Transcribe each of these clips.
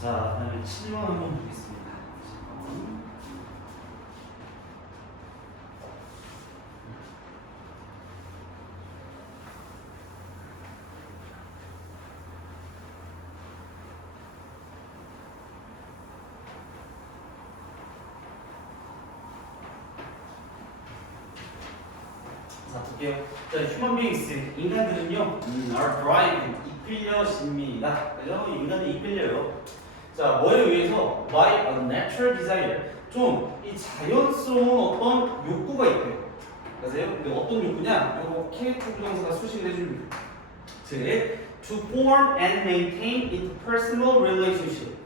자, 그다음에 7번 한번 보겠습니다. 7번. 자, 볼게요. 자, human beings, 인간들은요, 음, are driven, 이끌려집니다. 그죠? 인간은 이끌려요. 자, 뭐에 의해서? by a natural desire. 좀 이 자연스러운 어떤 욕구가 있대요. 아세요? 근데 어떤 욕구냐? 이거 캐릭터 부정사가 수식을 해줍니다. 즉, to form and maintain interpersonal relationship.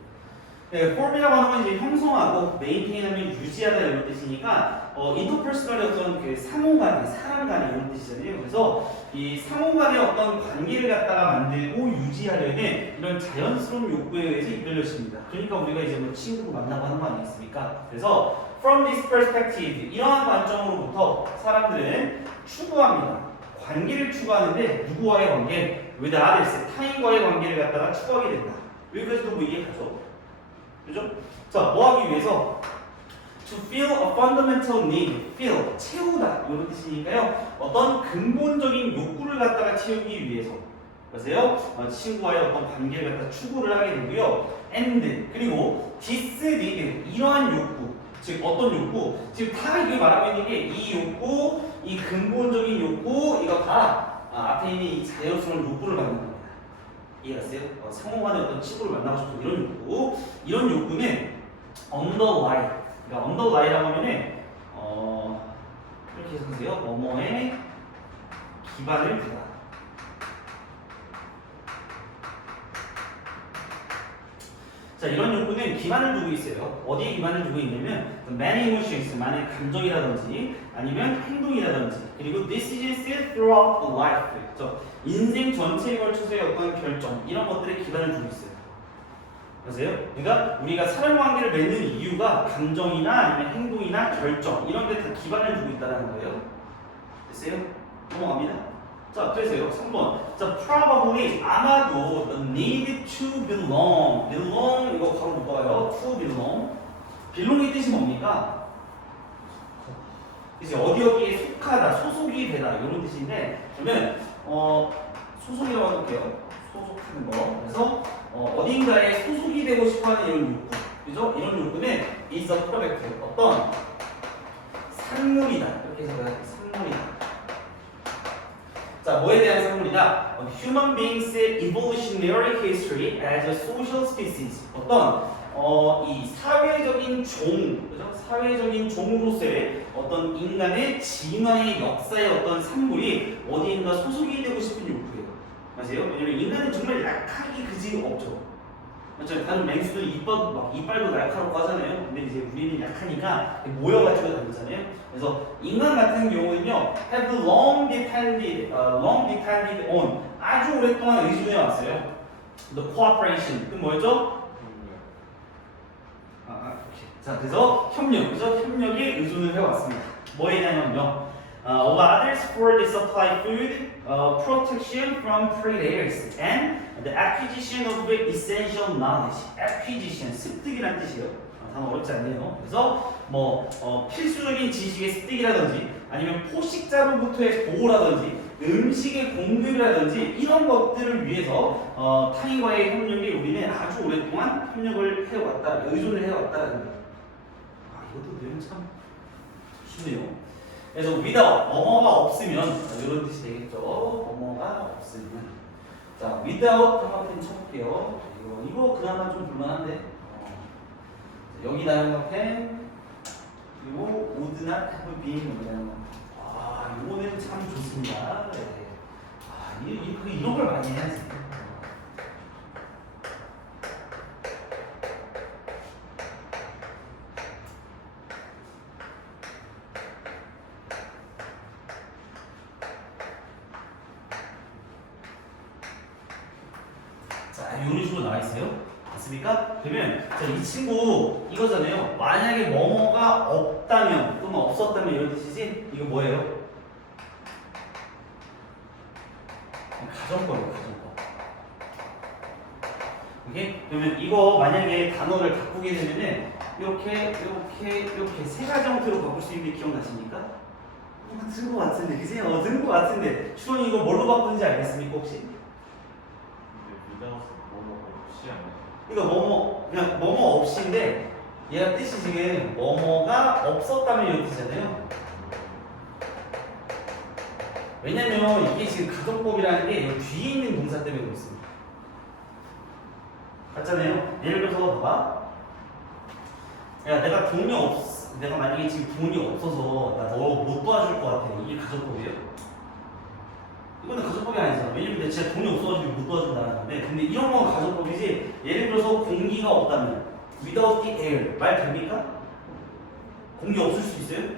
네, form이라고 하는 건 이제 형성하고 maintain하면 유지하다 이런 뜻이니까 어, interpersonal의 어떤 그 상호 간의 사람 간의 이런 뜻이잖아요. 그래서 이 상호 간의 어떤 관계를 갖다가 만들고 유지하려는 이런 자연스러운 욕구에 의해서 이끌려집니다. 그러니까 우리가 이제 뭐 친구도 만나고 하는 거 아니겠습니까? 그래서 from this perspective 이러한 관점으로부터 사람들은 추구합니다. 관계를 추구하는데 누구와의 관계? with others 타인과의 관계를 갖다가 추구하게 된다. 여기까지도 뭐 이해가죠? 그죠? 자, 뭐 하기 위해서? To feel a fundamental need, feel, 채우다 이런 뜻이니까요. 어떤 근본적인 욕구를 갖다가 채우기 위해서 그래서요 어, 친구와의 어떤 관계를 갖다 추구를 하게 되고요. and 그리고 this need 이러한 욕구, 즉 어떤 욕구, 지금 다 이게 말하고 있는 게 이 욕구, 이 근본적인 욕구 이거 다 아, 앞에 있는 이 자연스러운 욕구를 갖는 겁니다. 이해하세요? 어, 상호간의 어떤 친구를 만나고 싶은 이런 욕구, 이런 욕구는 underlie, 그러니까 underlie라고 하면은 어 이렇게 해석하세요. 뭐뭐에 기반을 두다. 자 이런 욕구는 기반을 두고 있어요. 어디에 기반을 두고 있냐면 many emotions, 많은 감정이라든지 아니면 행동이라든지 그리고 decisions throughout the life. 저 인생 전체에 걸쳐서의 어떤 결정 이런 것들에 기반을 두고 있어요. 아세요? 그러니까 우리가 사람 관계를 맺는 이유가 감정이나 아니면 행동이나 결정 이런 데 다 기반을 두고 있다는 거예요. 됐어요? 넘어갑니다. 자, 그래서요. 3번. 자, probably 아마도 the need to belong. belong 이거 바로 묶어요. to belong. belong의 뜻이 뭡니까? 이제 어디 어디에 속하다, 소속이 되다 이런 뜻인데 그러면 어 소속이라고 해볼게요. 소속하는 거. 그래서 어, 어딘가에 소속이 되고 싶어하는 이런 욕구, 그죠? 이런 욕구는 is a product, 어떤 산물이다. 이렇게 해석해요. 산물이다. 자, 뭐에 대한 산물이다? 어, Human beings' evolutionary history as a social species. 어떤 어, 이 사회적인 종, 그죠? 사회적인 종으로서의 어떤 인간의 진화의 역사의 어떤 산물이 어디인가 소속이 되고 싶은 욕구예요. 맞아요? 왜냐면 인간은 정말 약하기 그지 없죠. 맞죠? 다른 맹수들 이빨, 막 이빨도 날카롭고 하잖아요. 근데 이제 우리는 약하니까 모여가지고 다니잖아요. 그래서 인간 같은 경우는요, have long depended, uh, long depended on 아주 오랫동안 의존해 왔어요. The cooperation, 그 뭐였죠? 아, 아. 자, 그래서 협력, 그죠? 협력에 의존을 해왔습니다. 뭐에 대한 협력? Uh, others for the supply food, uh, protection from predators, and the acquisition of essential knowledge. acquisition, 습득이란 뜻이에요. 아, 단어 어렵지 않네요. 그래서 뭐 어, 필수적인 지식의 습득이라든지 아니면 포식자로부터의 보호라든지 음식의 공급이라든지 이런 것들을 위해서 어, 타인과의 협력에 우리는 아주 오랫동안 협력을 해왔다, 의존을 거예요. 아, 이것도 내용 참 쉽네요. 그래서 without 뭐뭐가 없으면 이런 뜻이 되겠죠. 뭐뭐가 없으면 자 without 한번 쳐볼게요. 이거 이거 그나마 좀 볼만한데 어. 자, 여기 다양마펜 그리고 would not have been 이라는 거. 아 이거는 참 좋습니다. 네. 아 이, 이, 그 이런 걸 많이 해야지. 자, 이런 식으로 나와 있어요. 맞습니까? 그러면 자, 이 친구 이거잖아요. 만약에 뭐뭐가 없다면 또는 없었다면 이런 뜻이지. 이거 뭐예요? 가정거예요, 가정거. 오케이? 그러면 이거 만약에 단어를 바꾸게 되면은 이렇게 이렇게 이렇게 세 가지 형태로 바꿀 수 있는 게 기억나십니까? 어, 들은 것 같은데 그지? 어 들은 것 같은데 추론이 이거 뭘로 바꾸는지 알겠습니까 혹시? 근데 위다우스 뭐뭐 없이 이거 뭐뭐 그냥 뭐뭐 없이인데 얘가 뜻이 지금 뭐뭐가 없었다면 이런 뜻이잖아요. 왜냐면 이게 지금 가정법이라는 게 뒤에 있는 동사 때문에 그렇습니다. 맞잖아요. 예를 들어서 봐봐. 야 내가 돈이 없, 내가 만약에 지금 돈이 없어서 나 너 못 도와줄 것 같아. 이게 가정법이에요? 이거는 가정법이 아니잖아. 왜냐면 내가 진짜 돈이 없어가지고 못 도와준다는데 근데 이런 건 가정법이지. 들어서 공기가 없다면 without the air 말 됩니까? 공기 없을 수 있어요?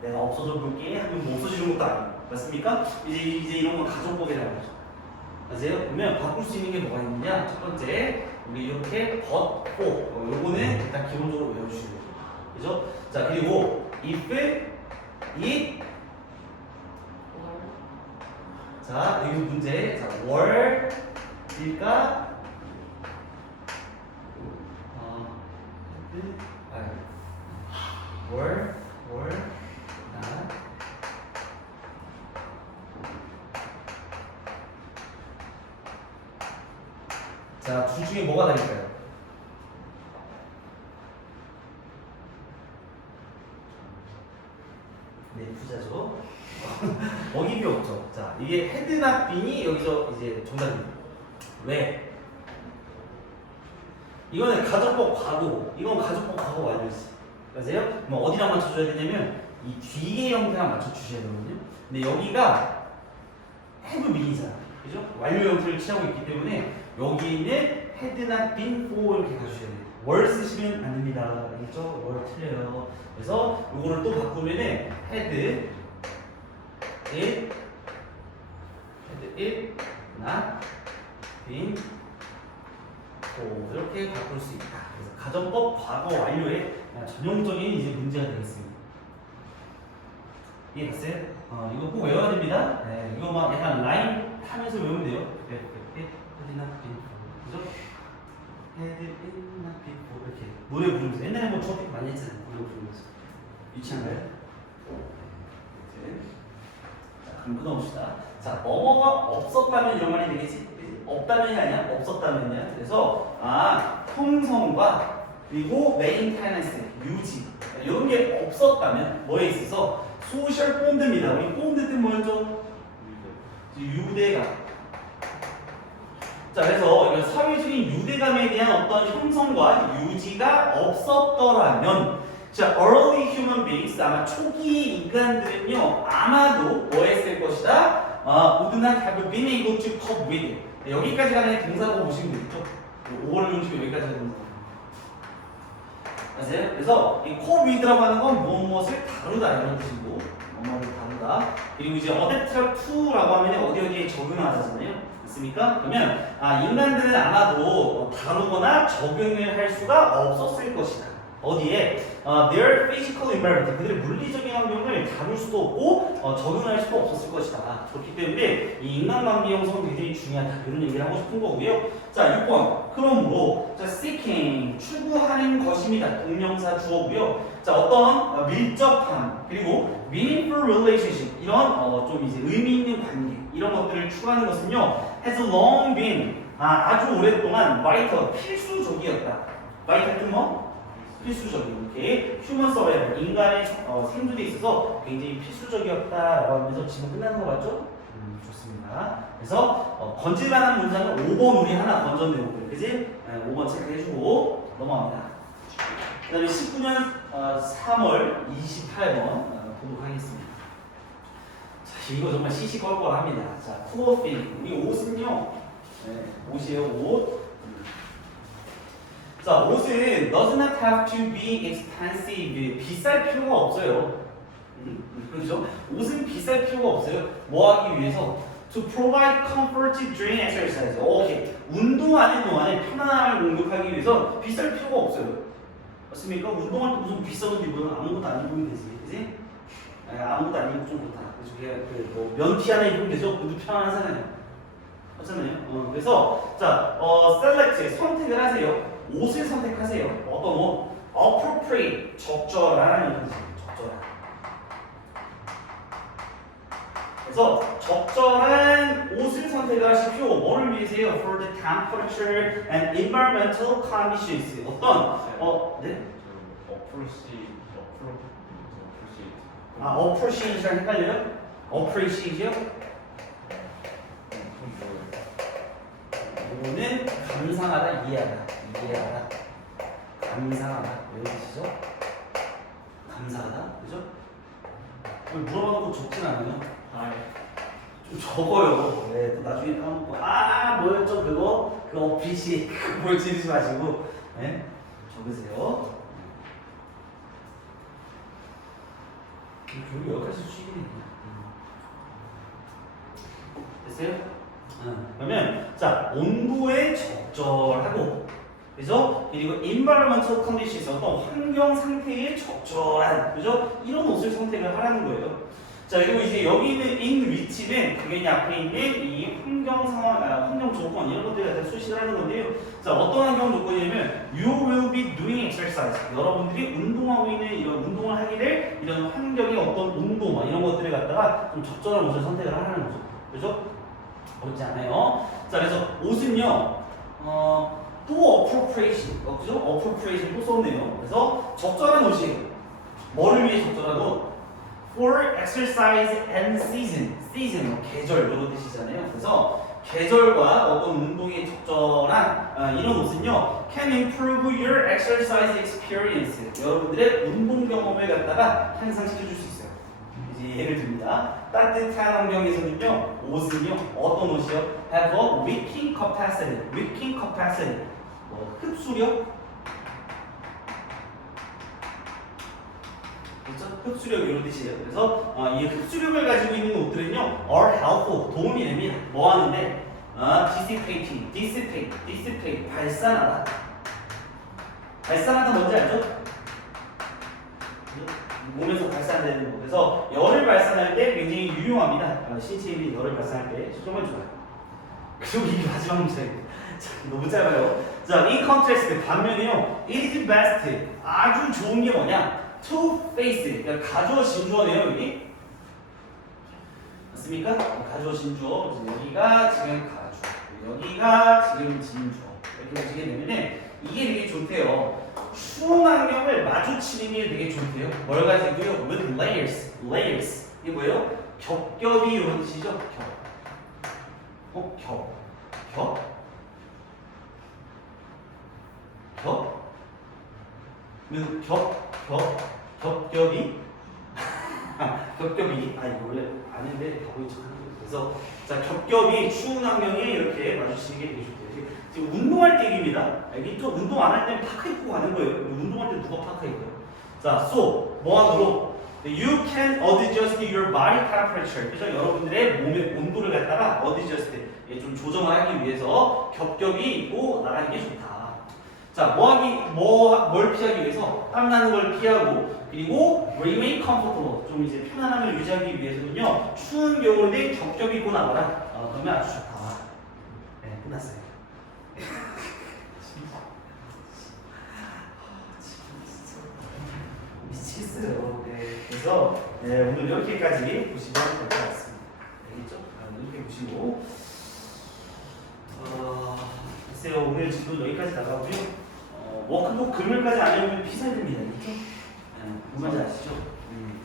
내가 없어져 볼게 하면 뭐 없어지는 것도 아니고 맞습니까? 이제 이제 이런 건 가정법이라는 거죠. 아세요? 그러면 바꿀 수 있는 게 뭐가 있느냐? 첫 번째 우리 이렇게 for 어, 요거는 일단 기본적으로 외워주시는 거죠. 그죠? 자 그리고 if, it 자 여기 문제 자 were 일까 어, 아, were were 자, 둘 중에 뭐가 다를까요? 네, 부자죠. 어기비 없죠. 자, 이게 헤드나 빈이 여기서 이제 정답입니다. 왜? 이거는 가정법 과거, 이건 가정법 과거 완료지. 맞아요? 그럼 어디랑 맞춰줘야 되냐면 이 뒤에 형태랑 맞춰주셔야 되거든요. 근데 여기가 have been이잖아. 그죠? 완료 형태를 취하고 있기 때문에 여기 있는 head나 been for 이렇게 가주셔야 돼요. were 쓰시면 안 됩니다. 알겠죠? were 틀려요. 그래서 이거를 또 바꾸면은 had, it, had it, not been for 이렇게 바꿀 수 있다. 그래서 가정법 과거 완료의 전형적인 이제 문제가 되겠습니다. 이해됐어요? 어, 이거 꼭 외워야 됩니다. 네, 이거 막 약간 라인 타면서 외우면 돼요. 네, 네, 네. 헤드 나 그죠? 헤드 나 이렇게 노래 부르면서 옛날에 뭐 저렇게 많이 했잖아요. 노래 부르면서 유치한가요? 네. 자, 그럼 끊어봅시다. 자, 뭐뭐가 없었다면 이런 말이 되겠지? 없다면이 아니야? 없었다면이야. 그래서 아 형성과 그리고 메인테너스 유지 이런 게 없었다면 뭐에 있어서 소셜 본드입니다. 우리 본드 뜻 뭐였죠? 유대감. 자, 그래서 이거 사회적인 유대감에 대한 어떤 형성과 유지가 없었더라면, 자, early human beings 아마 초기 인간들은요 아마도 뭐 했을 것이다. 아, would not have been. 여기까지 가는 동사고 보시면 되겠죠. 5월 용식 여기까지 하는 동사. 아세요? 그래서 이 코비드라고 하는 건 무엇 무엇을 다루다 이런 뜻이고 뭐뭐를 다루다 그리고 이제 어댑트럴 투라고 하면 어디 어디에 적용하잖아요 맞습니까? 그러면 아 인간들은 아마도 뭐 다루거나 적용을 할 수가 없었을 것이다 어디에 어, their physical environment 그들의 물리적인 환경을 다룰 수도 없고 어, 적용할 수도 없었을 것이다. 그렇기 때문에 이 인간관계 형성은 굉장히 중요하다. 이런 얘기를 하고 싶은 거고요. 자 6번. 그러므로 자 seeking 추구하는 것입니다. 동명사 주어고요. 자 어떤 어, 밀접함 그리고 meaningful relationship 이런 어, 좀 이제 의미 있는 관계 이런 것들을 추구하는 것은요 has long been 아, 아주 오랫동안 vital 필수적이었다. 뜻 뭐? 필수적인 이렇게 휴먼 서바이벌 인간의 어, 생존에 있어서 굉장히 필수적이었다라고 하면서 지금 끝나는 거 맞죠? 음, 좋습니다. 그래서 어, 건질만한 문장은 5번 우리 하나 건져내고 그지? 네, 5번 체크해주고 넘어갑니다. 그 다음에 19년 어, 3월 28번 어, 보도록 하겠습니다. 자, 이거 정말 시시콜콜합니다. 자, 쿠어필 우리 옷은요, 네, 옷이에요 옷. 자, 옷은 does not have to be expensive. 비쌀 필요가 없어요. 음, 그렇죠? 옷은 비쌀 필요가 없어요. 뭐 하기 위해서? To provide comfort during exercise. 오케이. 운동하는 동안에 편안함을 공격하기 위해서 비쌀 필요가 없어요. 맞습니까? 운동할 때 무슨 비싼 옷 입으면 아무것도 안 입으면 되지. 그지? 에, 아무것도 안 입으면 좀 그렇다. 그래서 그냥 그뭐 면티 하나 입으면 되죠? 모두 편안하잖아요. 맞잖아요. 어, 그래서 자, 어, select 선택을 하세요. 옷을 선택하세요. 어떤 옷? appropriate 적절한. 적절한. 그래서 적절한 옷을 선택을 하십시오. 뭐를 위해서요? For the temperature and environmental conditions. 어떤 어, 네? 저 어프로시 어프로 어프로시 아, appreciate랑 헷갈려요? appreciate요? 이거는 감상하다, 이해하다, 이해하다, 감상하다 이런 뜻이죠? 감사하다, 그죠? 물어봐놓고 적진 않아요? 아이 좀 적어요. 네, 또 나중에 까먹고 아 뭐였죠 그거 그 어피시 그걸 지르지 마시고 네? 적으세요. 교육 여기까지 수익이네. 됐어요? 응. 그러면 자 온도에 적절하고 그죠? 그리고 environmental conditions 어떤 환경 상태에 적절한 그죠? 이런 옷을 선택을 하라는 거예요. 자 그리고 이제 여기 있는 in which는 당연히 앞에 있는 이 환경 상황, 아, 환경 조건 이런 것들을 다 수식을 하는 건데요. 자 어떤 환경 조건이냐면 you will be doing exercise. 여러분들이 운동하고 있는 이런 운동을 될 이런 환경의 어떤 온도 막 이런 것들을 갖다가 좀 적절한 옷을 선택을 하라는 거죠. 그죠? 어렵지 않아요. 자 그래서 옷은요. 어, 또 appropriation, 어, 그죠? appropriation 또 썼네요. 그래서 적절한 옷이에요. 뭐를 위해 적절한 옷? for exercise and season. season, 뭐 계절 이런 뜻이잖아요. 그래서 계절과 어떤 운동에 적절한 아, 이런 옷은요 can improve your exercise experience. 여러분들의 운동 경험을 갖다가 향상시켜줄 수 있어요. 이제 예를 듭니다. 따뜻한 환경에서는요 옷은요 어떤 옷이요? have a wicking capacity. wicking capacity. 뭐 흡수력 그렇죠? 흡수력 이런 뜻이에요. 그래서 어, 이 흡수력을 가지고 있는 옷들은요, are helpful 도움이 됩니다. 뭐 하는데? 어, dissipating, dissipate, dissipate 발산하다. 발산하다 뭔지 알죠? 몸에서 발산되는 거. 그래서 열을 발산할 때 굉장히 유용합니다. 어, 신체에 있는 열을 발산할 때 정말 좋아요. 그리고 이게 마지막. 자, 너무 짧아요. 자, in contrast 반면에요, it is best. 아주 좋은 게 뭐냐? to face 그러니까 가주어 진주어네요 여기. 맞습니까? 진주어. 그래서 여기가 지금 가주어 여기가 지금 진 주어. 이렇게 보시게 되면은 이게 되게 좋대요. 추운 환경을 마주치는 게 되게 좋대요. 뭘 가지고요? with layers. Layers. 이게 뭐예요? 겹겹이 이런 뜻이죠? 겹 어? 겹 겹? 겹? 그 겹, 겹, 겹겹이 겹겹이 아 이거 원래 보인 척하는 거예요. 그래서 자 겹겹이 추운 환경에 이렇게 마주치는 게 되게 좋대요. 지금 운동할 때 얘기입니다. 여기 또 운동 안 할 때는 파카 입고 가는 거예요. 운동할 때 누가 파카 입어요? 자, so 뭐하도록 You can adjust your body temperature. 그래서 여러분들의 몸의 온도를 갖다가 adjust 예, 좀 조정을 하기 위해서 겹겹이 입고 나가는 게 좋다. 자, 뭐 하기, 뭐, 뭘 피하기 위해서 땀 나는 걸 피하고 그리고 remain comfortable 좀 이제 편안함을 유지하기 위해서는요 추운 겨울에 겹겹이 입고 나가라. 어, 그러면 아주 좋다. 네, 끝났어요. 네, 그래서 네, 오늘 이렇게까지 보시면 될 것 같습니다. 알겠죠? 아, 이렇게 보시고 어, 글쎄요 오늘 지금 여기까지 나가고요. 어, 워크북 금요일까지 안 해오면 피사야 됩니다. 그렇죠? 네, 뭔지 아시죠? 음,